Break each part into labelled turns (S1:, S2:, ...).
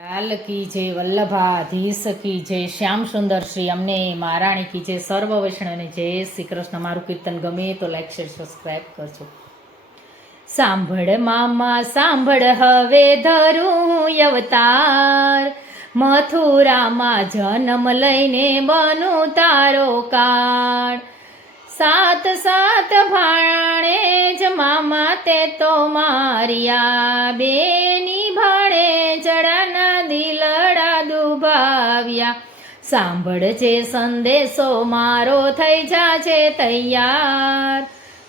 S1: લાલ કી જય વલ્લભાધીશ કી જય શ્યામ સુંદર શ્રી. અમને મહારાણી કી જય સર્વ વૈષ્ણવને જય શ્રી કૃષ્ણ. મારું કીર્તન ગમે તો લાઈક શેર સબસ્ક્રાઈબ કરજો. સાંભળ મામા, સાંભળ હવે ધરું અવતાર મથુરામાં જન્મ લઈને બનું તારો કાળ. સાત સાત ભાણે જ મામા તો મારિયા બેની ભણે જડાના દિલડા દુભાવ્યા. સાંભળજે સંદેશો, મારો થઈ જાજે તૈયાર.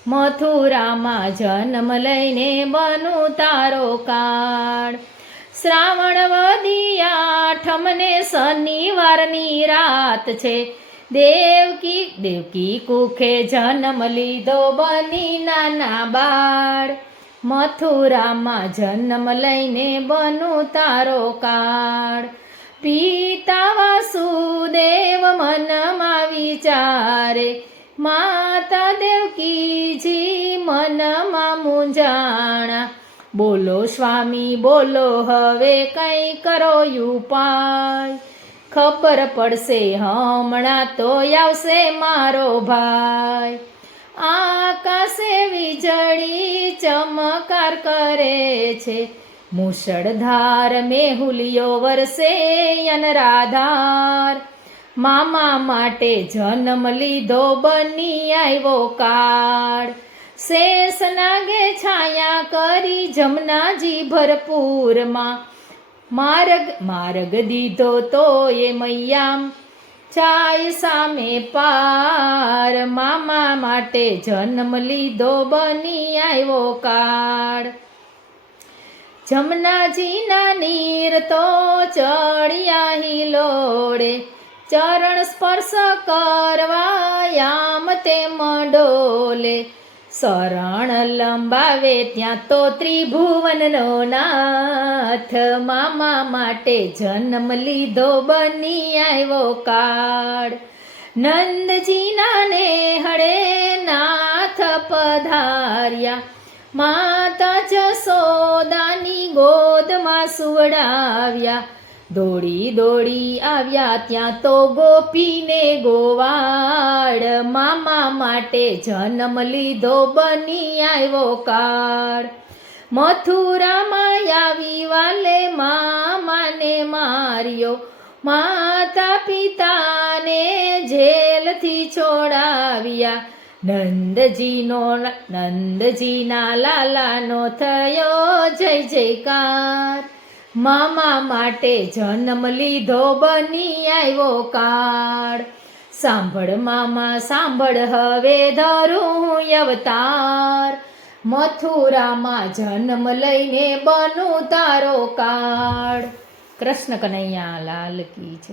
S1: મથુરામાં જન્મ લઈને બનું તારો કાળ. શ્રાવણ વધી આઠમને શનિવારની રાત છે. દેવકી દેવકી કુખે જન્મ લીધો બની નાના બાળ. મથુરામાં જન્મ લઈને બનું તારો કાળ. પિતા વાસુદેવ મનમાં વિચારે, માતા દેવકીજી મનમાં મૂંઝાણા. બોલો સ્વામી, બોલો હવે કંઈ કરો ઉપાય ખબર પડશે, હમણાં તો આવશે મારો ભાઈ. આકાશે વીજળી ચમકાર કરે છે. મુશળધાર મેહુલિયો વરસે અનરાધાર. મામા માટે જન્મ લીધો બની આવ્યો કાળ. શેષ નાગે છાયા કરી જમનાજી ભરપૂરમાં. માર્ગ માર્ગ દીધો તો એ મૈયામ. ચાય સામે પાર, મામા માટે જન્મ લીધો બની આવ્યો કાળ. જમનાજીના નીર તો ચડિયા હિલોડે ચરણ સ્પર્શ કરવા યામ તે મંડોલે. શરણ લંબાવે ત્યાં તો ત્રિભુવનનો નાથ. મામા માટે જન્મ લીધો બની આવ્યો કાળ. નંદજીના ને હળે નાથ પધાર્યા. માતા જસોદાની ગોદમાં સુવડાવ્યા. દોડી દોડી આવ્યા ત્યાં તો ગોપીને ગોવાળ મામા માટે જન્મ લીધો બની આવ્યો કાળ. મથુરામાં આવી વાલે મામાને માર્યો. માતા પિતાને જેલથી છોડાવ્યા. નંદજીનો નંદજીના લાલાનો થયો જય જયકાર. મામા માટે જન્મ લીધો બની આવ્યો કાળ. સાંભળ મામા, સાંભળ હવે ધરું અવતાર મથુરામાં જન્મ લઈને બનું તારો કાળ. કૃષ્ણ કનૈયા લાલ કી છે